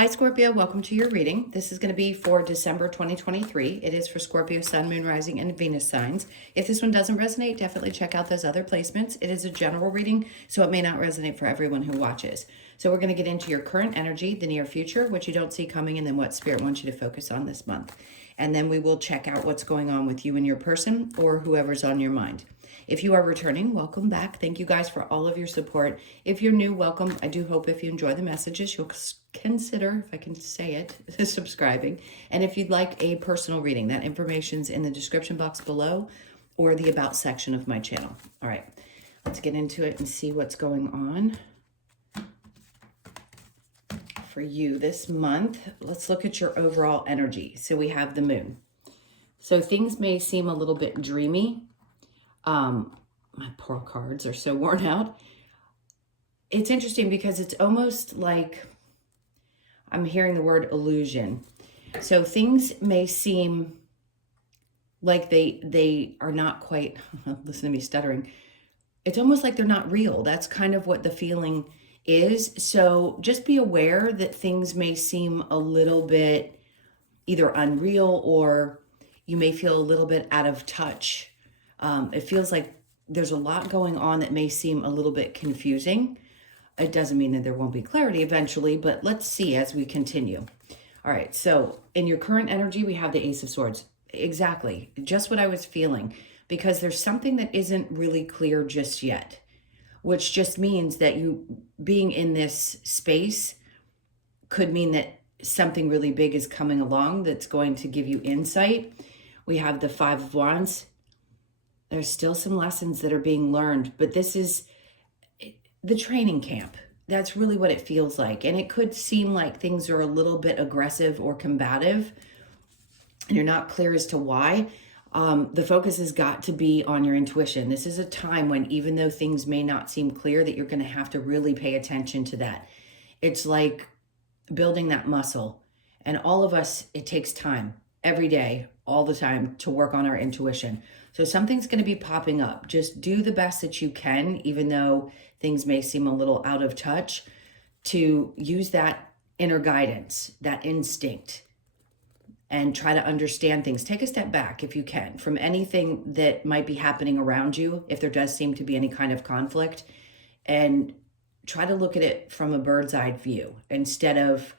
Hi, Scorpio. Welcome to your reading. This is going to be for December 2023. It is for Scorpio, Sun, Moon, Rising, and Venus signs. If this one doesn't resonate, definitely check out those other placements. It is a general reading, so it may not resonate for everyone who watches. So we're going to get into your current energy, the near future, what you don't see coming, and then what Spirit wants you to focus on this month. And then we will check out what's going on with you and your person or whoever's on your mind. If you are returning, welcome back. Thank you guys for all of your support. If you're new, welcome. I do hope if you enjoy the messages, you'll consider, if I can say it, subscribing. And if you'd like a personal reading, that information's in the description box below or the about section of my channel. All right, let's get into it and see what's going on for you this month. Let's look at your overall energy. So we have the moon. So things may seem a little bit dreamy. My poor cards are so worn out. It's interesting because it's almost like I'm hearing the word illusion. So things may seem like they are not quite, listen to me stuttering. It's almost like they're not real. That's kind of what the feeling is. So just be aware that things may seem a little bit either unreal or you may feel a little bit out of touch. It feels like there's a lot going on that may seem a little bit confusing. It doesn't mean that there won't be clarity eventually, but let's see as we continue. All right, so in your current energy, we have the Ace of Swords. Exactly, just what I was feeling, because there's something that isn't really clear just yet, which just means that you being in this space could mean that something really big is coming along that's going to give you insight. We have the Five of Wands. There's still some lessons that are being learned, but this is the training camp. That's really what it feels like. And it could seem like things are a little bit aggressive or combative, and you're not clear as to why. The focus has got to be on your intuition. This is a time when, even though things may not seem clear, that you're going to have to really pay attention to that. It's like building that muscle. And all of us, it takes time every day, all the time, to work on our intuition. So something's going to be popping up. Just do the best that you can, even though things may seem a little out of touch, to use that inner guidance, that instinct, and try to understand things. Take a step back if you can from anything that might be happening around you, if there does seem to be any kind of conflict, and try to look at it from a bird's eye view instead of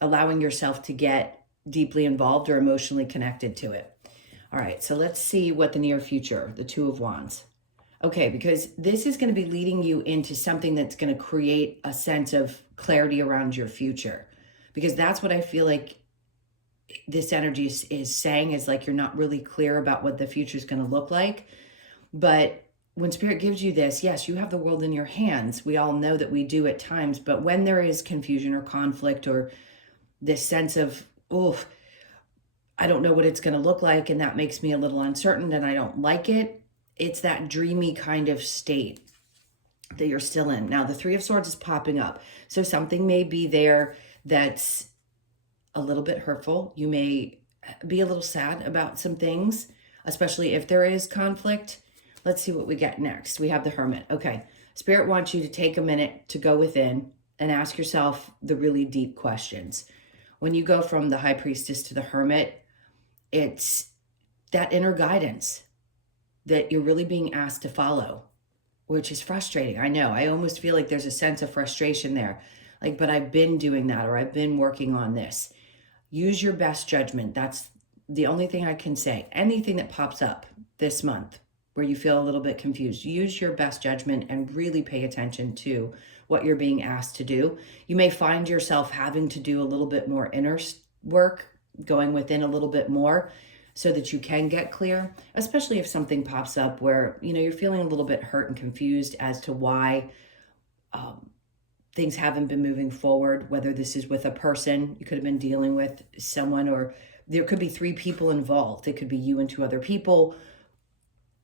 allowing yourself to get deeply involved or emotionally connected to it. All right, so let's see what the near future, the Two of Wands. Okay, because this is going to be leading you into something that's going to create a sense of clarity around your future. Because that's what I feel like this energy is saying, is like you're not really clear about what the future is going to look like. But when Spirit gives you this, yes, you have the world in your hands. We all know that we do at times. But when there is confusion or conflict or this sense of, oh, I don't know what it's going to look like, and that makes me a little uncertain and I don't like it. It's that dreamy kind of state that you're still in. Now, the Three of Swords is popping up. So something may be there that's a little bit hurtful. You may be a little sad about some things, especially if there is conflict. Let's see what we get next. We have the Hermit. Okay, Spirit wants you to take a minute to go within and ask yourself the really deep questions. When you go from the High Priestess to the Hermit, it's that inner guidance that you're really being asked to follow, which is frustrating. I know. I almost feel like there's a sense of frustration there. Like, but I've been doing that, or I've been working on this. Use your best judgment. That's the only thing I can say. Anything that pops up this month where you feel a little bit confused, use your best judgment and really pay attention to what you're being asked to do. You may find yourself having to do a little bit more inner work, going within a little bit more so that you can get clear, especially if something pops up where, you know, you're feeling a little bit hurt and confused as to why things haven't been moving forward, whether this is with a person, you could have been dealing with someone, or there could be three people involved. It could be you and two other people.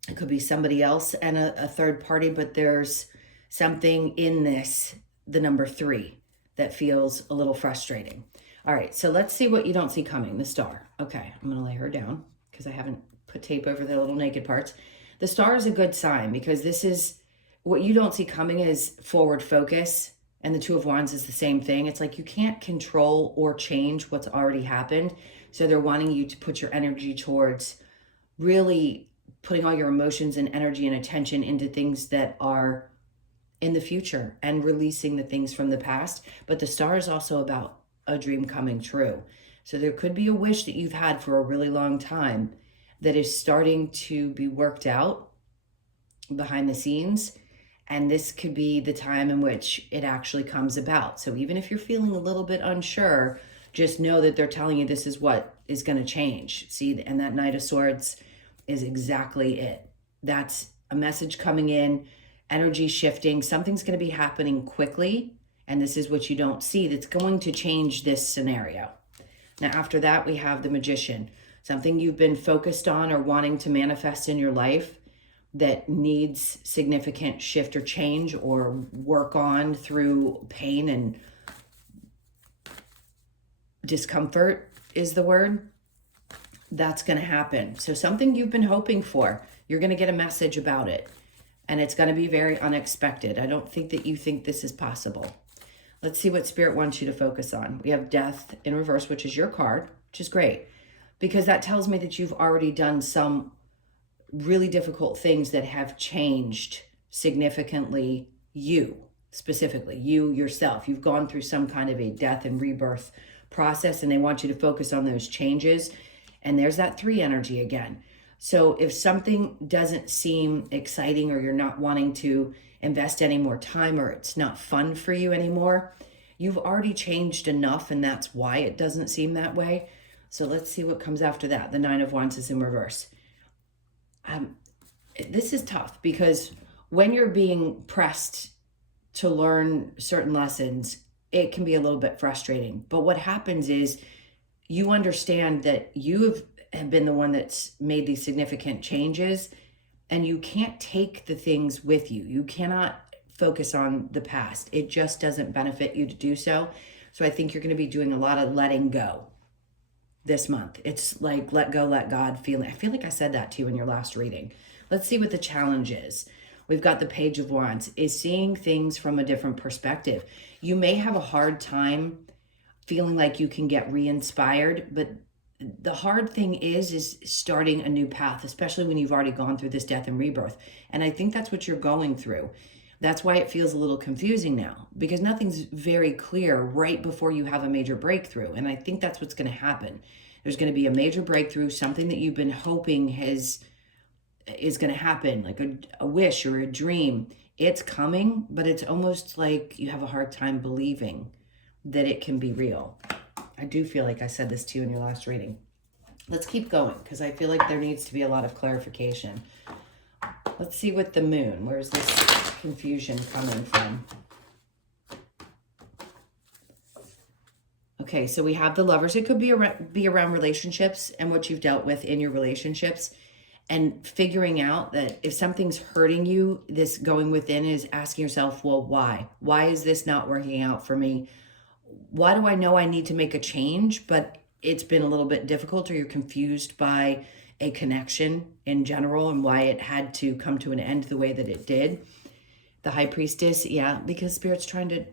It could be somebody else and a third party, but there's something in this, the number three, that feels a little frustrating. All right, so let's see what you don't see coming, the Star. Okay, I'm going to lay her down because I haven't put tape over the little naked parts. The Star is a good sign because this is what you don't see coming is forward focus and the Two of Wands is the same thing. It's like you can't control or change what's already happened. So they're wanting you to put your energy towards really putting all your emotions and energy and attention into things that are in the future and releasing the things from the past. But the star is also about a dream coming true. So there could be a wish that you've had for a really long time that is starting to be worked out behind the scenes. And this could be the time in which it actually comes about. So even if you're feeling a little bit unsure, just know that they're telling you this is what is going to change. See, and that Knight of Swords is exactly it. That's a message coming in, energy shifting. Something's going to be happening quickly. And this is what you don't see that's going to change this scenario. Now, after that, we have the Magician. Something you've been focused on or wanting to manifest in your life that needs significant shift or change or work on through pain and discomfort is the word. That's going to happen. So something you've been hoping for, you're going to get a message about it. And it's going to be very unexpected. I don't think that you think this is possible. Let's see what Spirit wants you to focus on. We have Death in reverse, which is your card, which is great. Because that tells me that you've already done some really difficult things that have changed significantly you, specifically, you yourself. You've gone through some kind of a death and rebirth process, and they want you to focus on those changes. And there's that 3 energy again. So if something doesn't seem exciting or you're not wanting to invest any more time or it's not fun for you anymore, you've already changed enough, and that's why it doesn't seem that way. So let's see what comes after that. The 9 of Wands is in reverse. This is tough because when you're being pressed to learn certain lessons, it can be a little bit frustrating. But what happens is you understand that you have been the one that's made these significant changes, and you can't take the things with you. You cannot focus on the past. It just doesn't benefit you to do so. So I think you're going to be doing a lot of letting go this month. It's like let go, let God feeling. I feel like I said that to you in your last reading. Let's see what the challenge is. We've got the Page of Wands, is seeing things from a different perspective. You may have a hard time feeling like you can get re-inspired, but the hard thing is starting a new path, especially when you've already gone through this death and rebirth. And I think that's what you're going through. That's why it feels a little confusing now, because nothing's very clear right before you have a major breakthrough. And I think that's what's going to happen. There's going to be a major breakthrough, something that you've been hoping is going to happen, like a wish or a dream. It's coming, but it's almost like you have a hard time believing that it can be real. I do feel like I said this to you in your last reading. Let's keep going, because I feel like there needs to be a lot of clarification. Let's see what the Moon, where's this confusion coming from? Okay, so we have the Lovers. It could be around relationships and what you've dealt with in your relationships, and figuring out that if something's hurting you, this going within is asking yourself, well, why? Why is this not working out for me? Why do I know I need to make a change, but it's been a little bit difficult, or you're confused by a connection in general and why it had to come to an end the way that it did? The High Priestess, yeah, because Spirit's trying to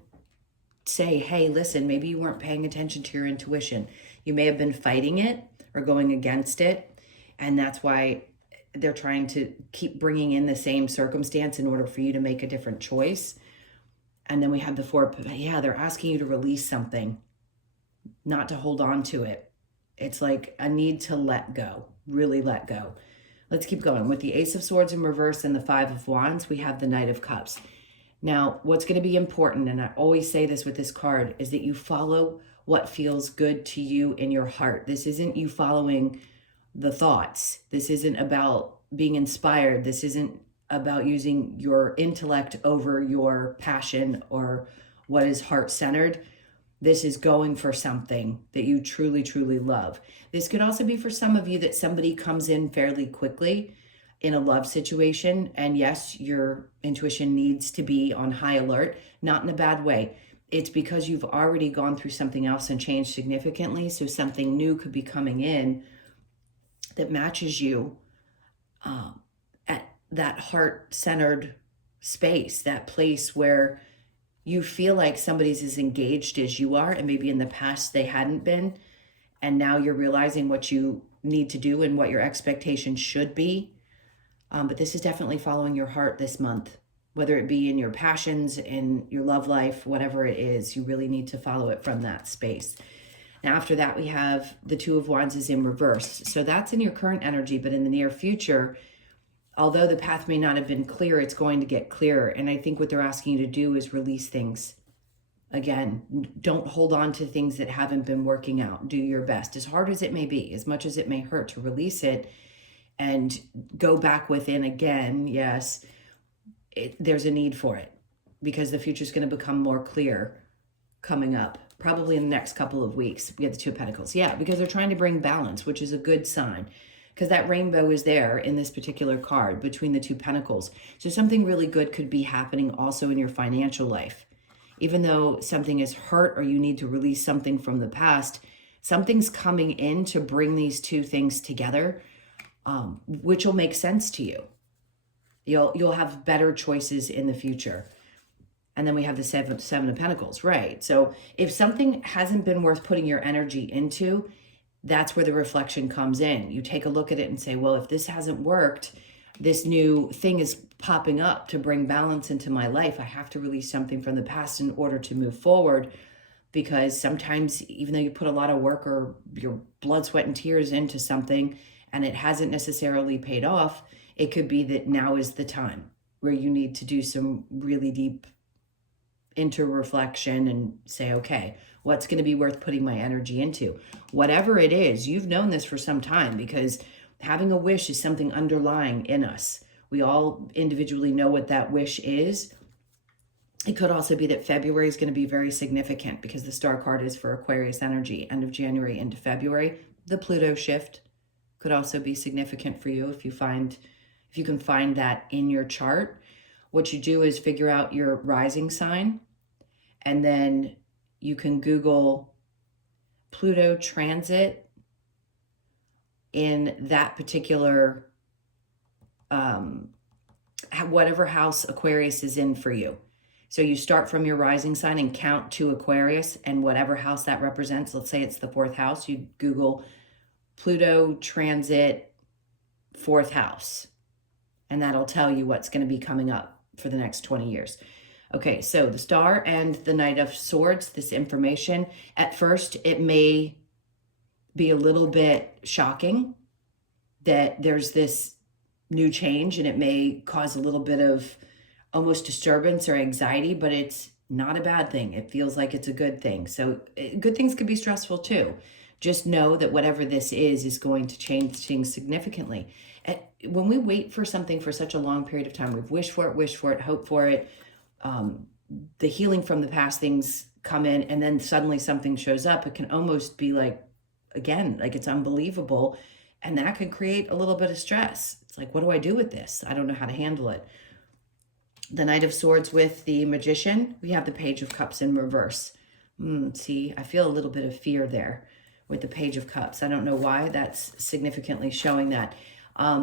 say, hey, listen, maybe you weren't paying attention to your intuition. You may have been fighting it or going against it, and that's why they're trying to keep bringing in the same circumstance in order for you to make a different choice. And then we have the 4, yeah, they're asking you to release something, not to hold on to it. It's like a need to let go, really let go. Let's keep going. With the Ace of Swords in reverse and the 5 of Wands, we have the Knight of Cups. Now, what's going to be important, and I always say this with this card, is that you follow what feels good to you in your heart. This isn't you following the thoughts. This isn't about being inspired. This isn't about using your intellect over your passion or what is heart-centered. This is going for something that you truly, truly love. This could also be for some of you that somebody comes in fairly quickly in a love situation. And yes, your intuition needs to be on high alert, not in a bad way. It's because you've already gone through something else and changed significantly. So something new could be coming in that matches you at that heart-centered space, that place where you feel like somebody's as engaged as you are, and maybe in the past they hadn't been, and now you're realizing what you need to do and what your expectations should be. But this is definitely following your heart this month, whether it be in your passions, in your love life, whatever it is, you really need to follow it from that space. Now, after that, we have the Two of Wands is in reverse. So that's in your current energy, but in the near future, although the path may not have been clear, it's going to get clearer. And I think what they're asking you to do is release things. Again, don't hold on to things that haven't been working out. Do your best, as hard as it may be, as much as it may hurt, to release it and go back within again. Yes, there's a need for it, because the future is going to become more clear coming up, probably in the next couple of weeks. We have the Two of Pentacles. Yeah, because they're trying to bring balance, which is a good sign, because that rainbow is there in this particular card between the Two Pentacles. So something really good could be happening also in your financial life. Even though something is hurt or you need to release something from the past, something's coming in to bring these two things together, which will make sense to you. You'll have better choices in the future. And then we have the Seven of Pentacles, right? So if something hasn't been worth putting your energy into, that's where the reflection comes in. You take a look at it and say, well, if this hasn't worked, this new thing is popping up to bring balance into my life. I have to release something from the past in order to move forward, because sometimes even though you put a lot of work or your blood, sweat, and tears into something and it hasn't necessarily paid off, it could be that now is the time where you need to do some really deep inter-reflection and say, okay, what's going to be worth putting my energy into? Whatever it is, you've known this for some time, because having a wish is something underlying in us. We all individually know what that wish is. It could also be that February is going to be very significant, because the star card is for Aquarius energy, end of January into February. The Pluto shift could also be significant for you if you can find that in your chart. What you do is figure out your rising sign, and then you can Google Pluto transit in that particular, whatever house Aquarius is in for you. So you start from your rising sign and count to Aquarius, and whatever house that represents, let's say it's the 4th house, you Google Pluto transit 4th house, and that'll tell you what's going to be coming up for the next 20 years. Okay, so the Star and the Knight of Swords, this information, at first it may be a little bit shocking that there's this new change, and it may cause a little bit of almost disturbance or anxiety, but it's not a bad thing. It feels like it's a good thing. So good things could be stressful too. Just know that whatever this is going to change things significantly. When we wait for something for such a long period of time, we've wished for it, hoped for it, the healing from the past things come in, and then suddenly something shows up. It can almost be like, again, like it's unbelievable. And that can create a little bit of stress. It's like, what do I do with this? I don't know how to handle it. The Knight of Swords with the Magician, we have the Page of Cups in reverse. See, I feel a little bit of fear there with the Page of Cups. I don't know why that's significantly showing that.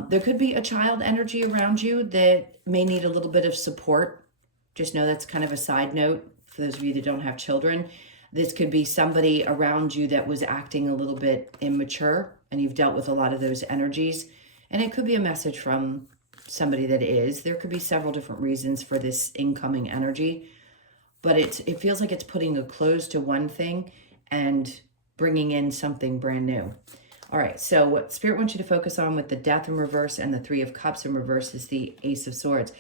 There could be a child energy around you that may need a little bit of support. Just know that's kind of a side note for those of you that don't have children. This could be somebody around you that was acting a little bit immature, and you've dealt with a lot of those energies. And it could be a message from somebody that is. There could be several different reasons for this incoming energy, but it feels like it's putting a close to one thing and bringing in something brand new. All right, so what Spirit wants you to focus on with the Death in reverse and the Three of Cups in reverse is the Ace of Swords.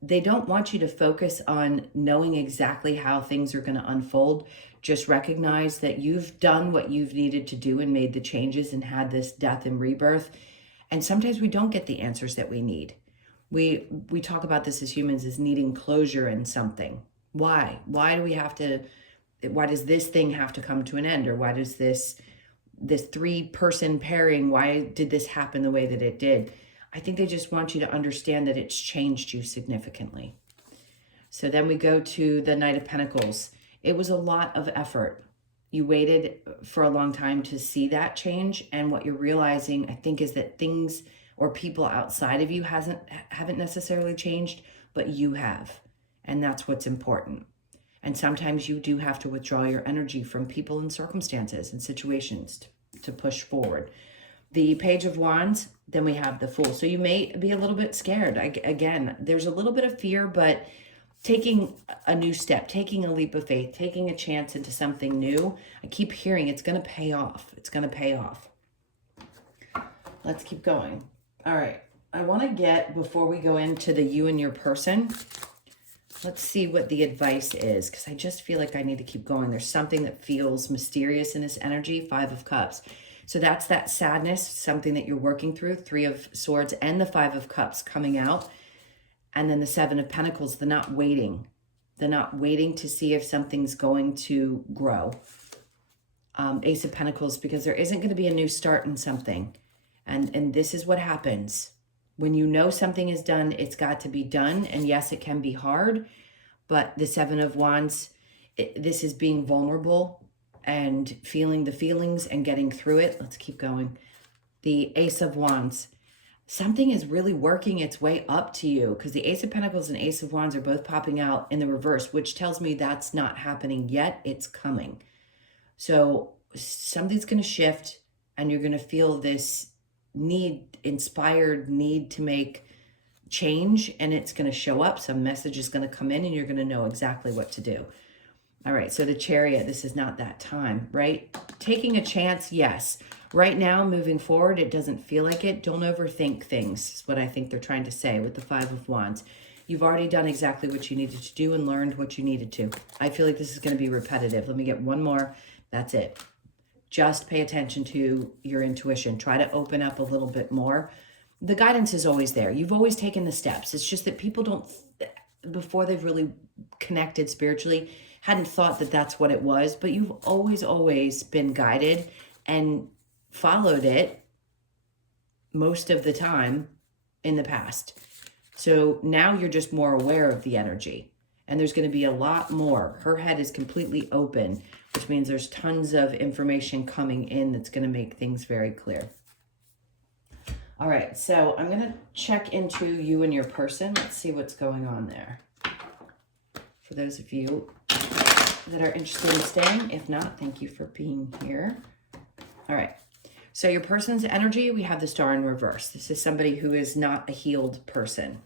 They don't want you to focus on knowing exactly how things are going to unfold. Just recognize that you've done what you've needed to do and made the changes and had this death and rebirth. And sometimes we don't get the answers that we need. We talk about this as humans as needing closure in something. Why? Why does this thing have to come to an end? Or why does this 3-person pairing, why did this happen the way that it did? I think they just want you to understand that it's changed you significantly. So then we go to the Knight of Pentacles. It was a lot of effort. You waited for a long time to see that change. And what you're realizing, I think, is that things or people outside of you haven't necessarily changed, but you have. And that's what's important. And sometimes you do have to withdraw your energy from people and circumstances and situations to push forward. The Page of Wands, then we have the Fool. So you may be a little bit scared. Again, there's a little bit of fear, but taking a new step, taking a leap of faith, taking a chance into something new, I keep hearing it's going to pay off. It's going to pay off. Let's keep going. All right. I want to get, before we go into the you and your person, let's see what the advice is, because I just feel like I need to keep going. There's something that feels mysterious in this energy. 5 of Cups. So that's that sadness, something that you're working through. 3 of Swords and the 5 of Cups coming out. And then the 7 of Pentacles, the not waiting. The not waiting to see if something's going to grow. Ace of Pentacles, because there isn't going to be a new start in something. And this is what happens. When you know something is done, it's got to be done. And yes, it can be hard. But the 7 of Wands, this is being vulnerable and feeling the feelings and getting through it. Let's keep going. The Ace of Wands. Something is really working its way up to you, because the Ace of Pentacles and Ace of Wands are both popping out in the reverse, which tells me that's not happening yet. It's coming. So something's going to shift and you're going to feel this inspired need to make change, and it's going to show up. Some message is going to come in and you're going to know exactly what to do. All right, so the Chariot, this is not that time, right? Taking a chance, yes. Right now, moving forward, it doesn't feel like it. Don't overthink things, is what I think they're trying to say with the 5 of Wands. You've already done exactly what you needed to do and learned what you needed to. I feel like this is going to be repetitive. Let me get one more. That's it. Just pay attention to your intuition. Try to open up a little bit more. The guidance is always there. You've always taken the steps. It's just that people don't, before they've really connected spiritually, hadn't thought that that's what it was. But you've always been guided and followed it most of the time in the past. So now you're just more aware of the energy. And there's going to be a lot more. Her head is completely open, which means there's tons of information coming in that's going to make things very clear. All right, so I'm going to check into you and your person. Let's see what's going on there. For those of you that are interested in staying, if not, thank you for being here. All right, so your person's energy, we have the Star in reverse. This is somebody who is not a healed person.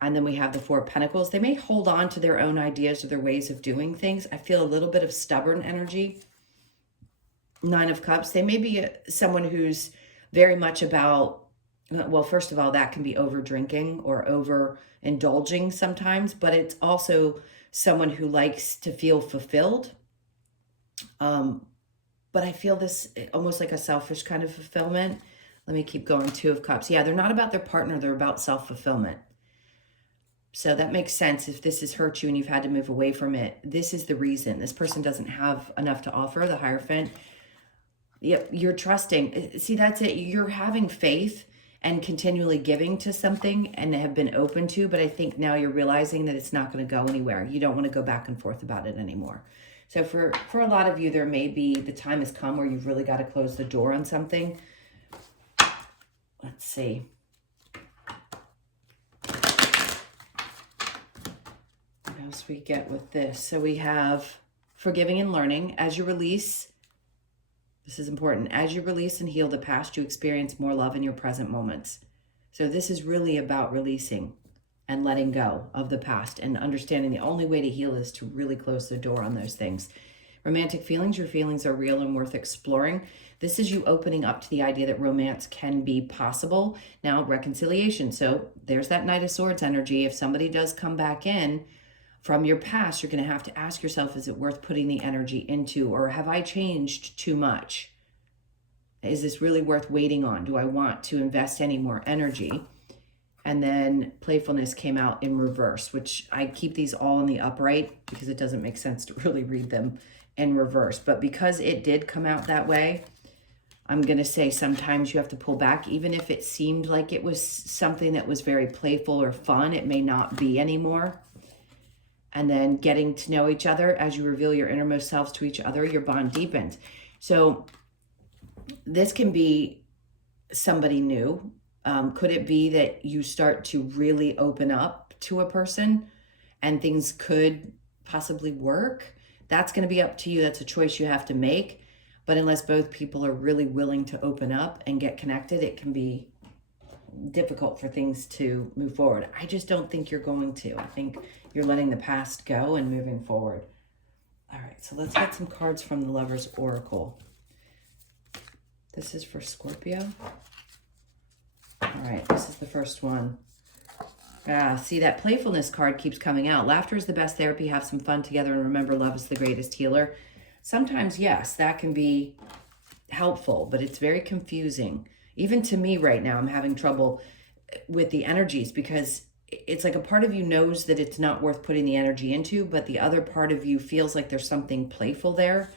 And then we have the 4 of Pentacles. They may hold on to their own ideas or their ways of doing things. I feel a little bit of stubborn energy. 9 of Cups. They may be someone who's very much about, well, first of all, that can be over drinking or over indulging sometimes, but it's also someone who likes to feel fulfilled. But I feel this almost like a selfish kind of fulfillment. Let me keep going. 2 of Cups. Yeah, they're not about their partner. They're about self-fulfillment. So that makes sense. If this has hurt you and you've had to move away from it, this is the reason. This person doesn't have enough to offer, the Hierophant. Yep, you're trusting. See, that's it. You're having faith and continually giving to something and have been open to, but I think now you're realizing that it's not going to go anywhere. You don't want to go back and forth about it anymore. So for a lot of you, there may be, the time has come where you've really got to close the door on something. Let's see. What else we get with this? So we have forgiving and learning. As you release, this is important. As you release and heal the past, you experience more love in your present moments. So this is really about releasing and letting go of the past and understanding the only way to heal is to really close the door on those things. Romantic feelings, your feelings are real and worth exploring. This is you opening up to the idea that romance can be possible. Now, reconciliation. So there's that Knight of Swords energy. If somebody does come back in from your past, you're going to have to ask yourself, is it worth putting the energy into, or have I changed too much? Is this really worth waiting on? Do I want to invest any more energy? And then playfulness came out in reverse, which I keep these all in the upright because it doesn't make sense to really read them in reverse. But because it did come out that way, I'm going to say sometimes you have to pull back. Even if it seemed like it was something that was very playful or fun, it may not be anymore. And then getting to know each other as you reveal your innermost selves to each other, your bond deepens. So this can be somebody new. Could it be that you start to really open up to a person and things could possibly work. That's going to be up to you. That's a choice you have to make. But unless both people are really willing to open up and get connected, it can be difficult for things to move forward. I just don't think you're going to. I think you're letting the past go and moving forward. All right, so let's get some cards from the Lover's Oracle. This is for Scorpio. All right, this is the first one. See, that playfulness card keeps coming out. Laughter is the best therapy. Have some fun together, and remember, love is the greatest healer. Sometimes, yes, that can be helpful, but it's very confusing. Even to me right now, I'm having trouble with the energies because it's like a part of you knows that it's not worth putting the energy into, but the other part of you feels like there's something playful there.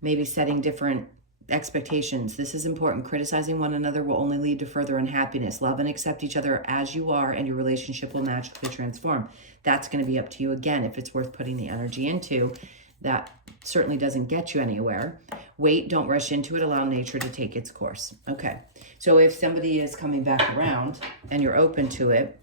Maybe setting different expectations. This is important. Criticizing one another will only lead to further unhappiness. Love and accept each other as you are, and your relationship will magically transform. That's going to be up to you again if it's worth putting the energy into. That certainly doesn't get you anywhere. Wait, don't rush into it. Allow nature to take its course. Okay, so if somebody is coming back around and you're open to it,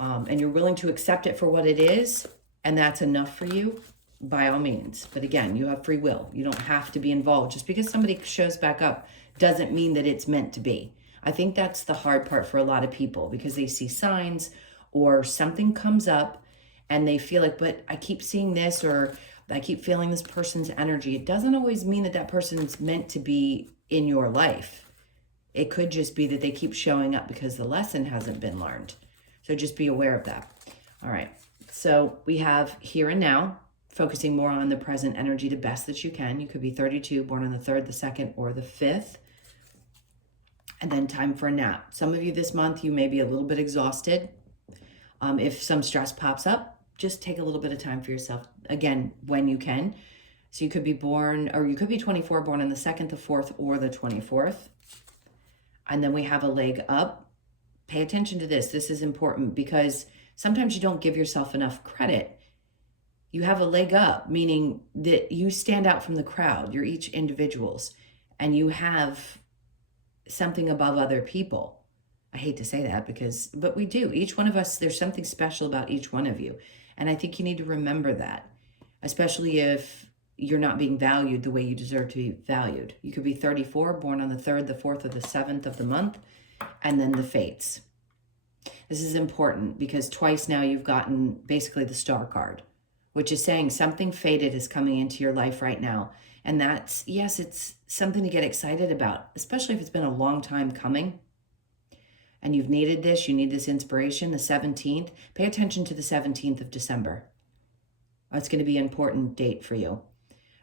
and you're willing to accept it for what it is, and that's enough for you, by all means. But again, you have free will. You don't have to be involved. Just because somebody shows back up doesn't mean that it's meant to be. I think that's the hard part for a lot of people, because they see signs or something comes up and they feel like, but I keep seeing this, or I keep feeling this person's energy. It doesn't always mean that that person's meant to be in your life. It could just be that they keep showing up because the lesson hasn't been learned. So just be aware of that. All right. So we have here and now, focusing more on the present energy the best that you can. You could be 32, born on the 3rd, the 2nd, or the 5th. And then time for a nap. Some of you this month, you may be a little bit exhausted. If some stress pops up, just take a little bit of time for yourself, again, when you can. So you could be born, or you could be 24, born on the 2nd, the 4th, or the 24th. And then we have a leg up. Pay attention to this. This is important because sometimes you don't give yourself enough credit. You have a leg up, meaning that you stand out from the crowd. You're each individuals, and you have something above other people. I hate to say that but we do. Each one of us, there's something special about each one of you. And I think you need to remember that, especially if you're not being valued the way you deserve to be valued. You could be 34, born on the 3rd, the 4th, or the 7th of the month, and then the fates. This is important because twice now you've gotten basically the star card, which is saying something fated is coming into your life right now. And that's, yes, it's something to get excited about, especially if it's been a long time coming and you've needed this, you need this inspiration. The 17th, pay attention to the 17th of December. It's going to be an important date for you.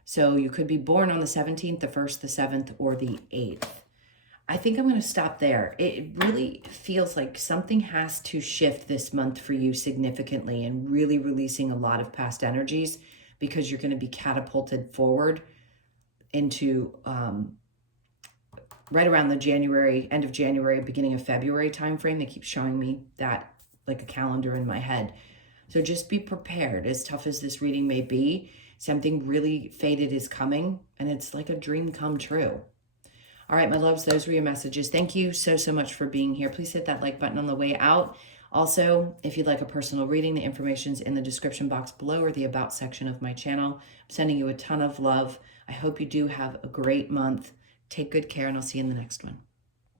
So you could be born on the 17th, the 1st, the 7th, or the 8th. I think I'm going to stop there. It really feels like something has to shift this month for you significantly, and really releasing a lot of past energies, because you're going to be catapulted forward into right around the end of January, beginning of February timeframe. They keep showing me that like a calendar in my head. So just be prepared. As tough as this reading may be, something really fated is coming, and it's like a dream come true. All right, my loves, those were your messages. Thank you so much for being here. Please hit that like button on the way out. Also, if you'd like a personal reading, the information's in the description box below, or the about section of my channel. I'm sending you a ton of love. I hope you do have a great month. Take good care, and I'll see you in the next one.